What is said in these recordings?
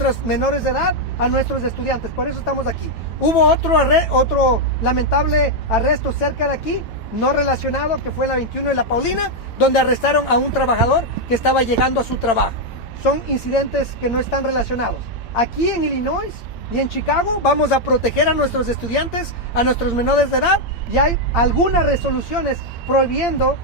nuestros menores de edad, a nuestros estudiantes. Por eso estamos aquí. Hubo otro lamentable arresto cerca de aquí, no relacionado, que fue la 21 de la Paulina, donde arrestaron a un trabajador que estaba llegando a su trabajo. Son incidentes que no están relacionados. Aquí en Illinois y en Chicago vamos a proteger a nuestros estudiantes, a nuestros menores de edad, y hay algunas resoluciones prohibiendo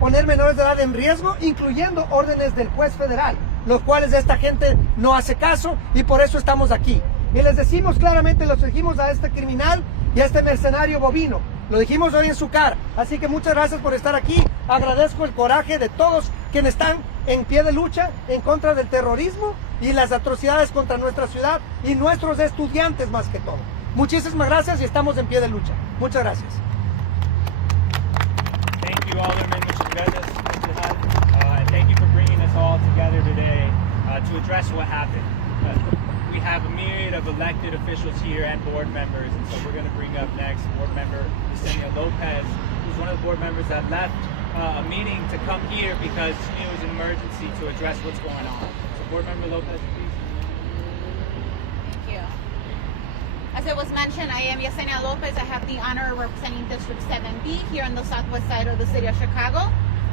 poner menores de edad en riesgo, incluyendo órdenes del juez federal, los cuales esta gente no hace caso, y por eso estamos aquí. Y les decimos claramente, los dijimos a este criminal y a este mercenario bovino, lo dijimos hoy en su cara. Así que muchas gracias por estar aquí. Agradezco el coraje de todos quienes están en pie de lucha en contra del terrorismo y las atrocidades contra nuestra ciudad y nuestros estudiantes más que todo. Muchísimas gracias y estamos en pie de lucha. Muchas gracias. Thank you, Alderman. Muchas gracias. And thank you for bringing us all together today to address what happened. We have a myriad of elected officials here and board members, and so we're going to bring up next Board Member Yesenia Lopez, who's one of the board members that left a meeting to come here because it was an emergency to address what's going on. So Board Member Lopez, please. Thank you. As it was mentioned, I am Yesenia Lopez. I have the honor of representing District 7B here on the southwest side of the city of Chicago.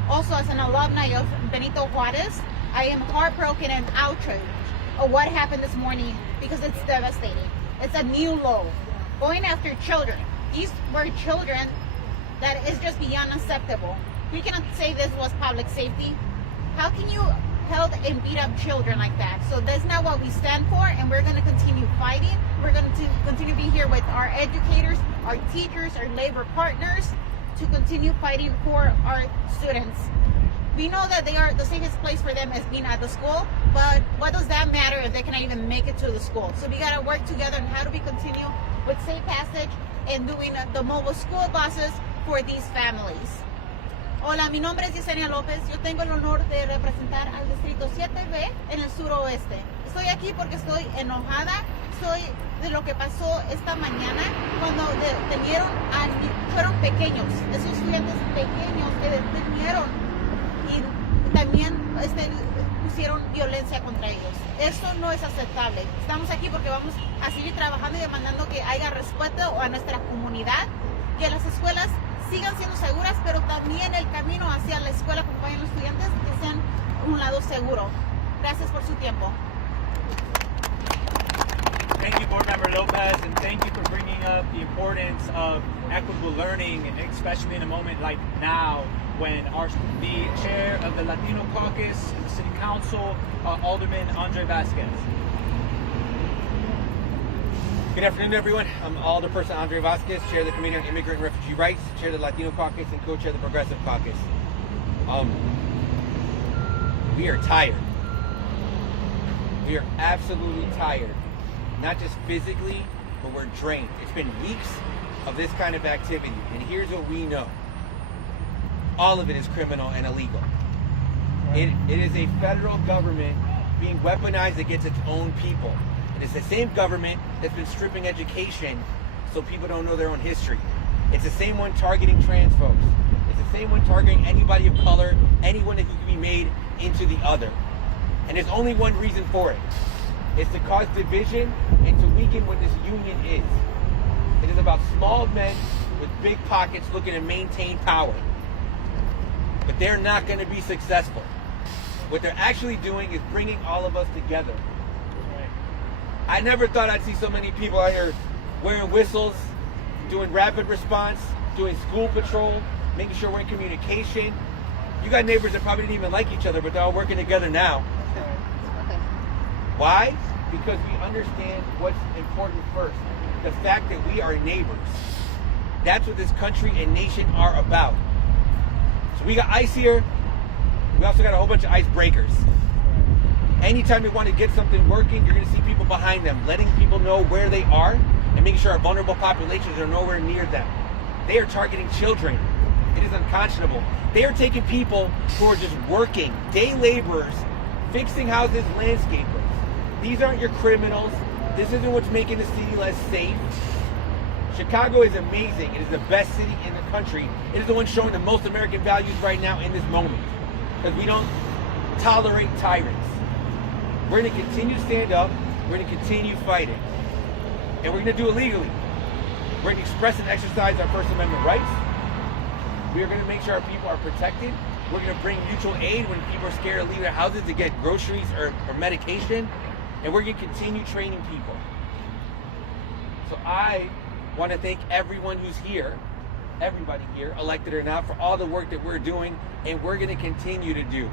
Also, as an alumni of Benito Juarez, I am heartbroken and outraged of what happened this morning because it's devastating. It's a new low. Going after children. These were children that is just beyond acceptable. We cannot say this was public safety. How can you held and beat up children like that? So that's not what we stand for, and we're going to continue fighting. We're going to continue being here with our educators, our teachers, our labor partners to continue fighting for our students. We know that they are the safest place for them is being at the school, but what does that matter if they cannot even make it to the school? So we got to work together on how do we continue with safe passage and doing the mobile school buses for these families. Hola, mi nombre es Yesenia López. Yo tengo el honor de representar al Distrito 7B en el suroeste. Estoy aquí porque estoy enojada. Soy de lo que pasó esta mañana cuando detenieron fueron pequeños, esos estudiantes pequeños que detenieron y también pusieron violencia contra ellos. Esto no es aceptable. Estamos aquí porque vamos a seguir trabajando y demandando que haya respeto a nuestra comunidad, que las escuelas sigan siendo seguras, pero también el camino hacia la escuela como vayan los estudiantes que sean un lado seguro. Gracias por su tiempo. Thank you, Board Member Lopez, and thank you for bringing up the importance of equitable learning, especially in a moment like now when the chair of the Latino Caucus in the City Council, Alderman Andre Vasquez. Good afternoon, everyone. I'm Alderperson Andre Vasquez, Chair of the Committee on Immigrant and Refugee Rights, Chair of the Latino Caucus, and Co-Chair of the Progressive Caucus. We are tired. We are absolutely tired. Not just physically, but we're drained. It's been weeks of this kind of activity, and here's what we know. All of it is criminal and illegal. It is a federal government being weaponized against its own people. It is the same government that's been stripping education so people don't know their own history. It's the same one targeting trans folks. It's the same one targeting anybody of color, anyone who can be made into the other. And there's only one reason for it. It's to cause division and to weaken what this union is. It is about small men with big pockets looking to maintain power. But they're not going to be successful. What they're actually doing is bringing all of us together. I never thought I'd see so many people out here wearing whistles, doing rapid response, doing school patrol, making sure we're in communication. You got neighbors that probably didn't even like each other, but they're all working together now. Why? Because we understand what's important first. The fact that we are neighbors. That's what this country and nation are about. So we got ICE here. We also got a whole bunch of icebreakers. Anytime we want to get something working, you're going to see people behind them, letting people know where they are and making sure our vulnerable populations are nowhere near them. They are targeting children. It is unconscionable. They are taking people who are just working, day laborers, fixing houses, landscapers. These aren't your criminals. This isn't what's making the city less safe. Chicago is amazing. It is the best city in the country. It is the one showing the most American values right now in this moment. Because we don't tolerate tyrants. We're going to continue to stand up. We're going to continue fighting. And we're going to do it legally. We're going to express and exercise our First Amendment rights. We are going to make sure our people are protected. We're going to bring mutual aid when people are scared to leave their houses to get groceries or medication. And we're going to continue training people. So I want to thank everyone who's here, everybody here, elected or not, for all the work that we're doing and we're going to continue to do.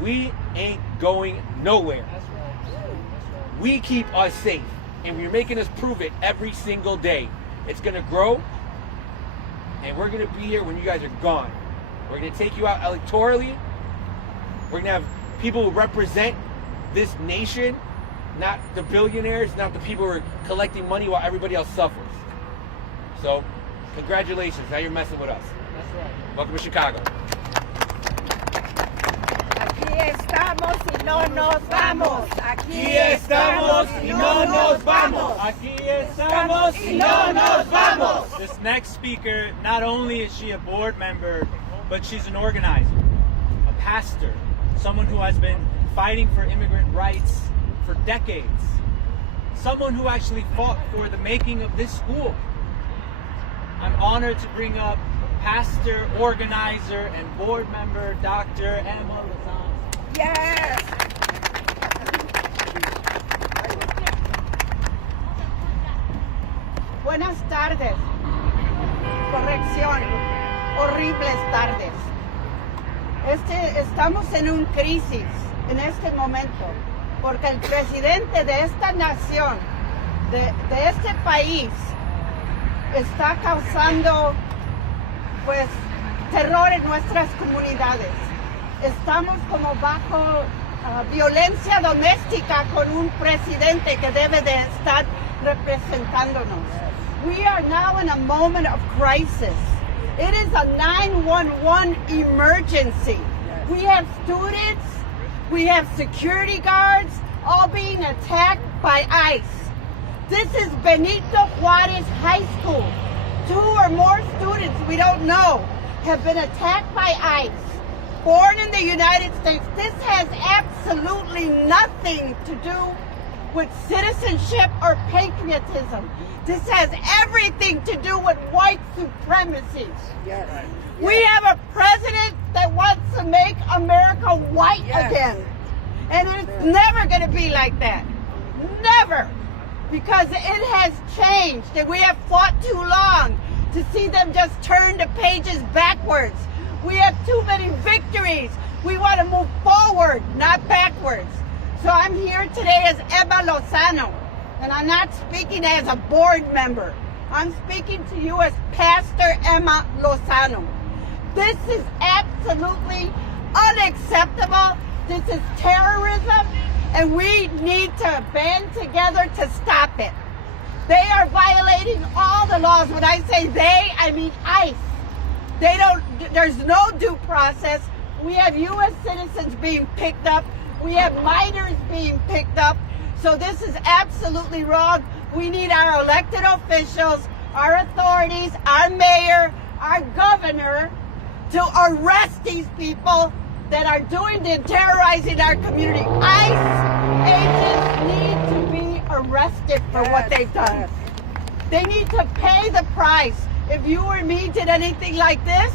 We ain't going nowhere. We keep us safe, and we're making us prove it every single day. It's going to grow, and we're going to be here when you guys are gone. We're going to take you out electorally. We're going to have people who represent this nation, not the billionaires, not the people who are collecting money while everybody else suffers. So, congratulations. Now you're messing with us. That's right. Welcome to Chicago. Aquí estamos y no nos vamos. Aquí estamos y no nos vamos. Aquí estamos y no nos vamos. This next speaker, not only is she a board member, but she's an organizer, a pastor, someone who has been fighting for immigrant rights for decades, someone who actually fought for the making of this school. I'm honored to bring up pastor, organizer, and board member, Dr. Emma Lozano. Yes. Buenas tardes. Corrección. Horribles tardes. Estamos en un crisis en este momento, porque el presidente de esta nación, de este país, está causando pues terror en nuestras comunidades. Estamos como bajo violencia doméstica con un presidente que debe de estar representándonos. We are now in a moment of crisis. It is a 911 emergency. We have students, we have security guards all being attacked by ICE. This is Benito Juarez High School. 2 or more students we don't know have been attacked by ICE. Born in the United States, this has absolutely nothing to do with citizenship or patriotism. This has everything to do with white supremacy. Yes. We have a president that wants to make America white again. And it's never going to be like that. Never. Because it has changed and we have fought too long to see them just turn the pages backwards. We have too many victories. We want to move forward, not backwards. So I'm here today as Emma Lozano, and I'm not speaking as a board member. I'm speaking to you as Pastor Emma Lozano. This is absolutely unacceptable. This is terrorism, and we need to band together to stop it. They are violating all the laws. When I say they, I mean ICE. There's no due process. We have U.S. citizens being picked up. We have minors being picked up. So this is absolutely wrong. We need our elected officials, our authorities, our mayor, our governor to arrest these people that are doing and terrorizing our community. ICE agents need to be arrested for what they've done. They need to pay the price. If you or me did anything like this,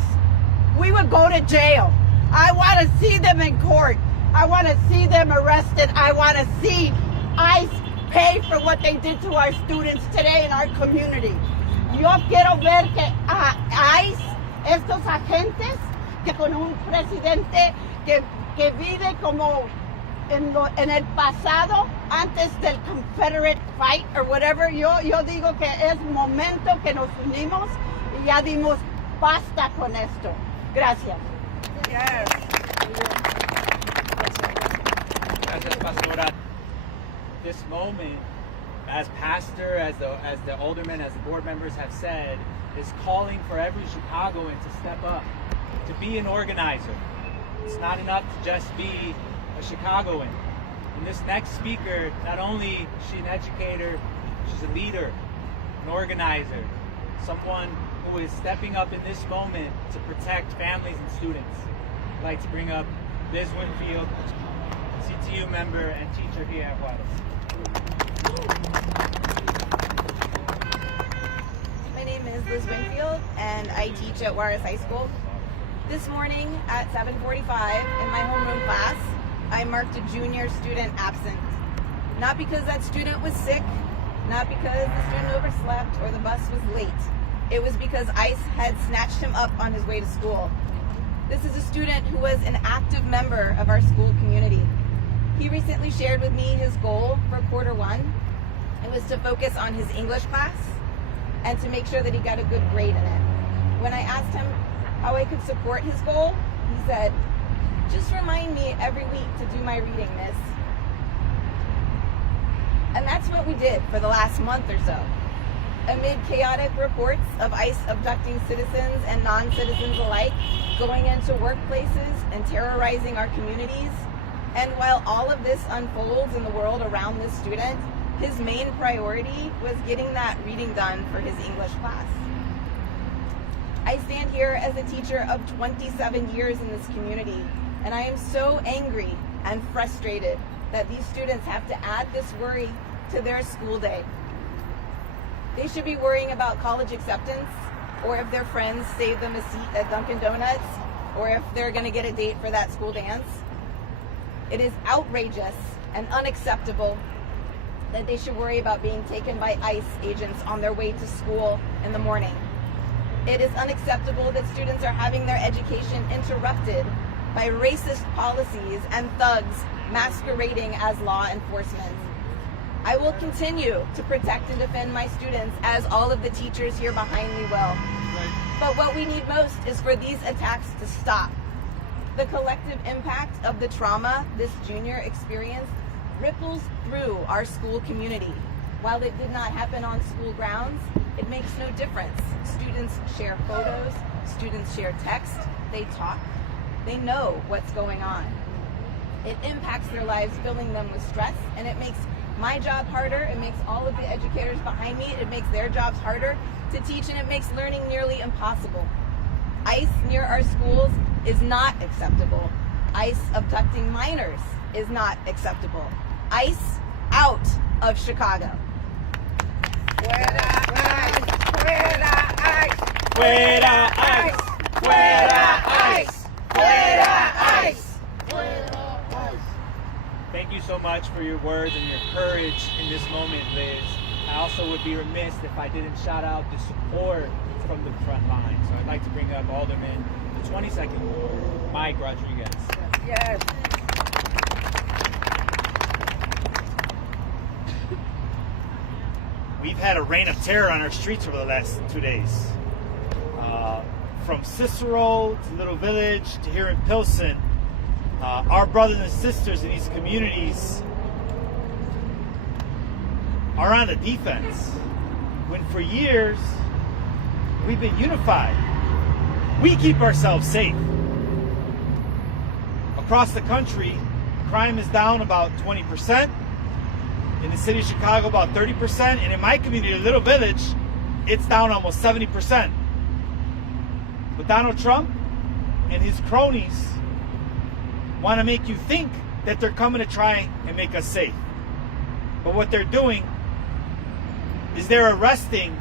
we would go to jail. I want to see them in court. I want to see them arrested. I want to see ICE pay for what they did to our students today in our community. Yo quiero ver que ICE, estos agentes, que con un presidente que vive como en el pasado, antes del Confederate fight or whatever, yo digo que es momento que nos unimos y ya dimos basta con esto. Gracias. Yes. Gracias, Pastora. This moment, as pastor, as the aldermen, as the board members have said, is calling for every Chicagoan to step up, to be an organizer. It's not enough to just be a Chicagoan. And this next speaker, not only is she an educator, she's a leader, an organizer, someone who is stepping up in this moment to protect families and students. I'd like to bring up Liz Winfield, CTU member and teacher here at Juarez. My name is Liz Winfield, and I teach at Juarez High School. This morning at 7:45 in my homeroom class, I marked a junior student absent. Not because that student was sick, not because the student overslept or the bus was late. It was because ICE had snatched him up on his way to school. This is a student who was an active member of our school community. He recently shared with me his goal for quarter one. It was to focus on his English class and to make sure that he got a good grade in it. When I asked him how I could support his goal, he said, "Just remind me every week to do my reading, miss." And that's what we did for the last month or so. Amid chaotic reports of ICE abducting citizens and non-citizens alike, going into workplaces and terrorizing our communities, and while all of this unfolds in the world around this student, his main priority was getting that reading done for his English class. I stand here as a teacher of 27 years in this community, and I am so angry and frustrated that these students have to add this worry to their school day. They should be worrying about college acceptance, or if their friends save them a seat at Dunkin' Donuts, or if they're going to get a date for that school dance. It is outrageous and unacceptable that they should worry about being taken by ICE agents on their way to school in the morning. It is unacceptable that students are having their education interrupted by racist policies and thugs masquerading as law enforcement. I will continue to protect and defend my students, as all of the teachers here behind me will. But what we need most is for these attacks to stop. The collective impact of the trauma this junior experienced ripples through our school community. While it did not happen on school grounds, it makes no difference. Students share photos, students share text, they talk, they know what's going on. It impacts their lives, filling them with stress, and it makes my job harder, it makes all of the educators behind me, it makes their jobs harder to teach, and it makes learning nearly impossible. ICE near our schools is not acceptable. ICE abducting minors is not acceptable. ICE out of Chicago. Fuera ICE, fuera ICE, Fuera ICE! Fuera ICE! fuera ICE. Thank you so much for your words and your courage in this moment, Liz. I also would be remiss if I didn't shout out the support from the front line. So I'd like to bring up Alderman, the 22nd Ward, Mike Rodriguez. Yes. We've had a reign of terror on our streets over the last 2 days. From Cicero to Little Village to here in Pilsen, our brothers and sisters in these communities are on the defense. When for years we've been unified. We keep ourselves safe. Across the country, crime is down about 20%. In the city of Chicago, about 30%. And in my community, Little Village, it's down almost 70%. But Donald Trump and his cronies want to make you think that they're coming to try and make us safe. But what they're doing is they're arresting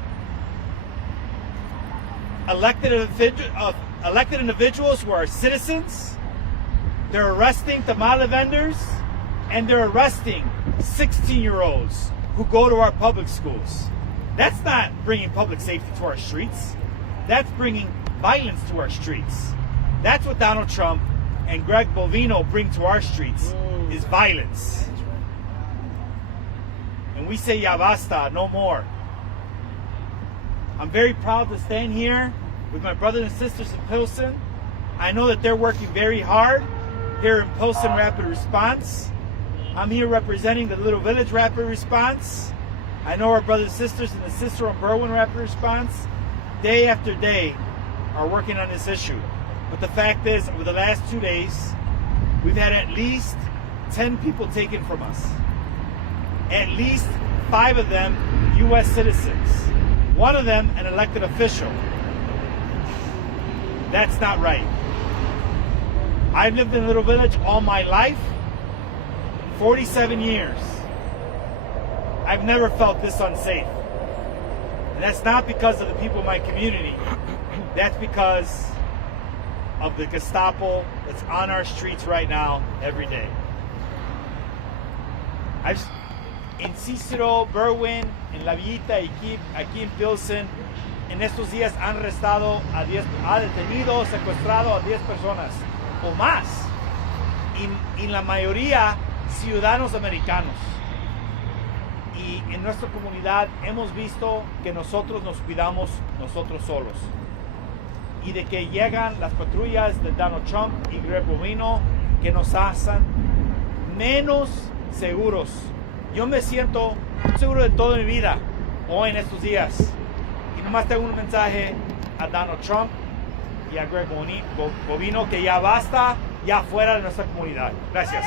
elected individuals who are citizens. They're arresting tamale vendors, and they're arresting 16-year-olds who go to our public schools. That's not bringing public safety to our streets. That's bringing violence to our streets. That's what Donald Trump and Greg Bovino bring to our streets, is violence. And we say, ya basta, no more. I'm very proud to stand here with my brothers and sisters in Pilsen. I know that they're working very hard here in Pilsen Rapid Response. I'm here representing the Little Village Rapid Response. I know our brothers and sisters in the Cicero and Berwyn Rapid Response, day after day, are working on this issue. But the fact is, over the last 2 days, we've had at least 10 people taken from us. At least 5 of them U.S. citizens. 1 of them an elected official. That's not right. I've lived in Little Village all my life. 47 years, I've never felt this unsafe. And that's not because of the people in my community. That's because of the Gestapo that's on our streets right now, every day. En Cicero, Berwyn, en La Villita y aquí en Pilsen, en estos días han arrestado ha detenido, secuestrado a 10 personas o más. Y la mayoría ciudadanos americanos. Y en nuestra comunidad hemos visto que nosotros nos cuidamos nosotros solos. Y de que llegan las patrullas de Donald Trump y Greg Bovino que nos hacen menos seguros. Yo me siento seguro de toda mi vida hoy en estos días. Y nomás tengo un mensaje a Donald Trump y a Greg Bovino que ya basta, ya fuera de nuestra comunidad. Gracias.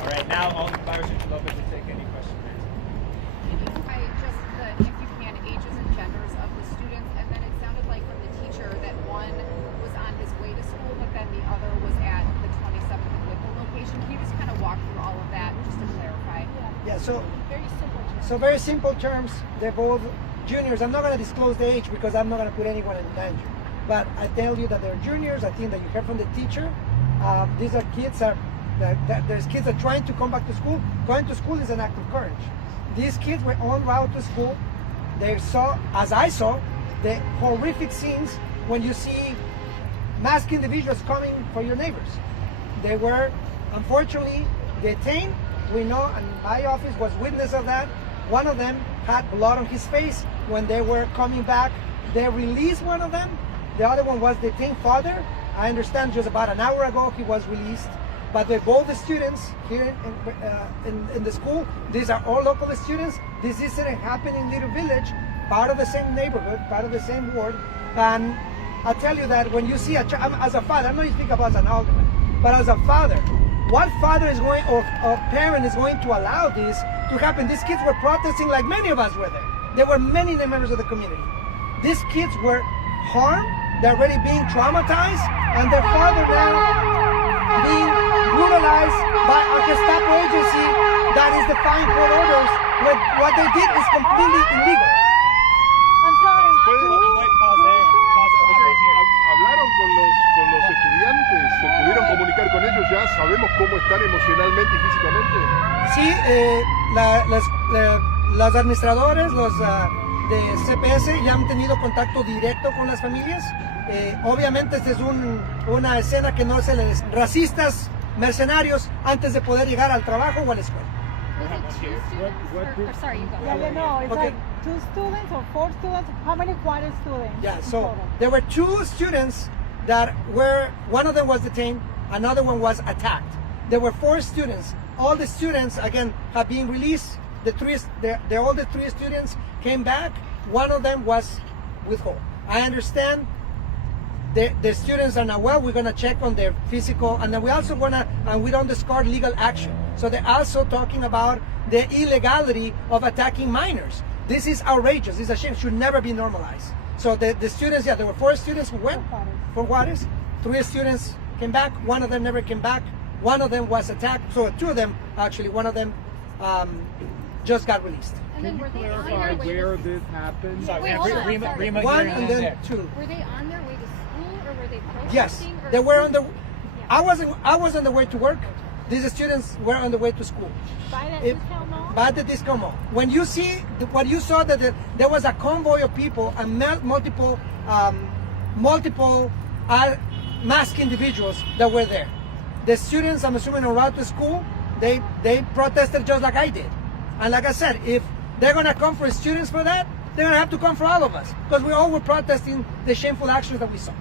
All right, now Officer Lopez will take any questions. I just if you can, ages and genders of the students, and then it sounded like from the teacher that one was on his way to school, but then the other was at the 27th and Whipple location. Can you just kind of walk through all of that, just to clarify? Yeah, so Very simple. So very simple terms, they're both juniors. I'm not going to disclose the age because I'm not going to put anyone in danger. But I tell you that they're juniors. I think that you heard from the teacher. These are kids there's kids that are trying to come back to school. Going to school is an act of courage. These kids were en route to school. They saw, as I saw, the horrific scenes when you see masked individuals coming for your neighbors. They were unfortunately detained. We know, and my office was witness of that. One of them had blood on his face. When they were coming back, they released one of them. The other one was detained further. I understand just about an hour ago he was released. But they're both the students here in the school. These are all local students. This incident happened in Little Village, part of the same neighborhood, part of the same ward. And I tell you that when you see as a father, I'm not speaking about as an alderman, but as a father, what father is going or parent is going to allow this to happen? These kids were protesting like many of us were there. There were many members of the community. These kids were harmed. They're already being traumatized, and their father now being brutalized by a Gestapo agency that is defying court orders. What they did is completely illegal. I'm sorry. Hablaron con los estudiantes, se pudieron comunicar con ellos, ya sabemos cómo están emocionalmente y físicamente. Sí, los administradores, los de CPS ya han tenido contacto directo con las familias. Obviamente esta es una escena que no se les racistas, mercenarios antes de poder llegar al trabajo o a la escuela. Was it 2 students? Or sorry, you go. Yeah, no, it's Okay. like 2 students or 4 students. How many quarter students? Yeah, in so total? there were 2 students that were, one of them was detained, another one was attacked. There were 4 students. All the students, again, have been released. All the 3 students came back. One of them was withheld. I understand the students are not well. We're going to check on their physical, and then we also and we don't discard legal action. So they're also talking about the illegality of attacking minors. This is outrageous. This is a shame. It should never be normalized. So the students, there were 4 students who went for Juarez. 3 students came back. One of them never came back. One of them was attacked. So 2 of them, actually, one of them just got released. And then were they on their Clarify way where to this happened? Sorry, Wait, hold on, Rima, sorry. Rima, One you're and in then there. 2. Were they on their way to school or were they protesting? Yes, or they were on the. I was on the way to work. These students were on the way to school. By the If- discount mall? By the discount mall. When you see what you saw that there was a convoy of people and multiple masked individuals that were there. The students, I'm assuming, en route to school, they protested just like I did. And like I said, if they're gonna come for students for that, they're gonna have to come for all of us because we all were protesting the shameful actions that we saw.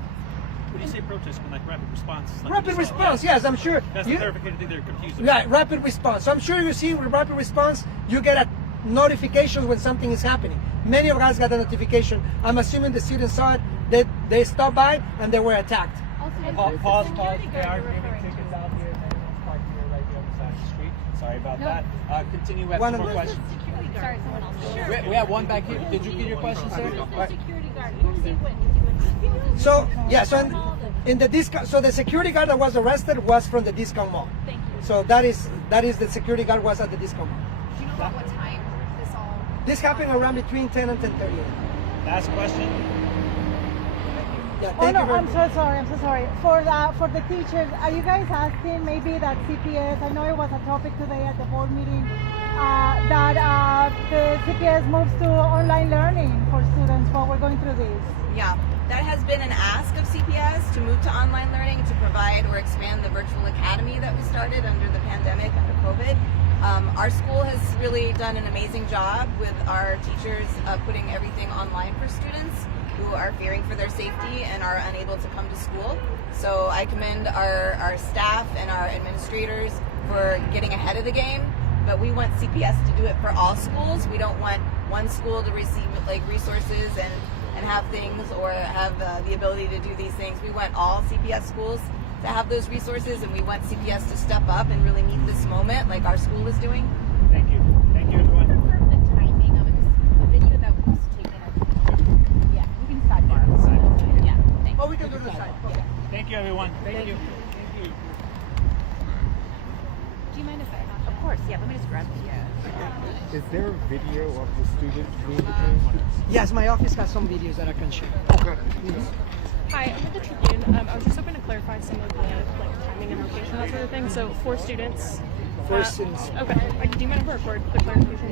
When you say protest, when like rapid response, like Rapid response, yes, I'm sure. That's the clarification thing they're confused about. Right, rapid response. So I'm sure you see with rapid response, you get a notifications when something is happening. Many of us got a notification. I'm assuming the students saw it. They stopped by and they were attacked. Pause. They are giving tickets out here. Everyone's parked here right here on the side of the street. Sorry about that. Continue. We have 2 more questions. Sorry, someone else. We have one back here. Did you get your question, sir? Who's the security guard? Who's he with? Is he with So yeah, so in the discount, so the security guard that was arrested was from the discount mall. Thank you. So that is the security guard was at the discount mall. Do you know about what time this all? This happened around between 10 and 10:30. Last question. Yeah, Oh thank no, you very I'm much. so sorry. For the teachers, are you guys asking maybe that CPS? I know it was a topic today at the board meeting that the CPS moves to online learning for students while we're going through this. Yeah, that has been an ask of CPS to move to online learning to provide or expand the virtual academy that we started under the pandemic, under COVID. Our school has really done an amazing job with our teachers putting everything online for students who are fearing for their safety and are unable to come to school. So I commend our staff and our administrators for getting ahead of the game, but we want CPS to do it for all schools. We don't want one school to receive like resources and have things or have the ability to do these things. We want all CPS schools to have those resources, and we want CPS to step up and really meet this moment like our school is doing. Thank you. Thank you, everyone. Confirm the timing of it. The video that was taken. Yeah, we can sidebar. Yeah. Thank Oh, we can do the side. Okay. Thank you, everyone. Thank you. Do you mind if I have? Of course. Yeah. Let me just grab it. Yeah. Is there a video of the student being detained? Yes, my office has some videos that I can share. Okay. Hi, I'm with the Tribune. I was just hoping to clarify some of the timing and location, that sort of thing. So 4 students. 4 students. Okay. Do you mind if I record the clarification?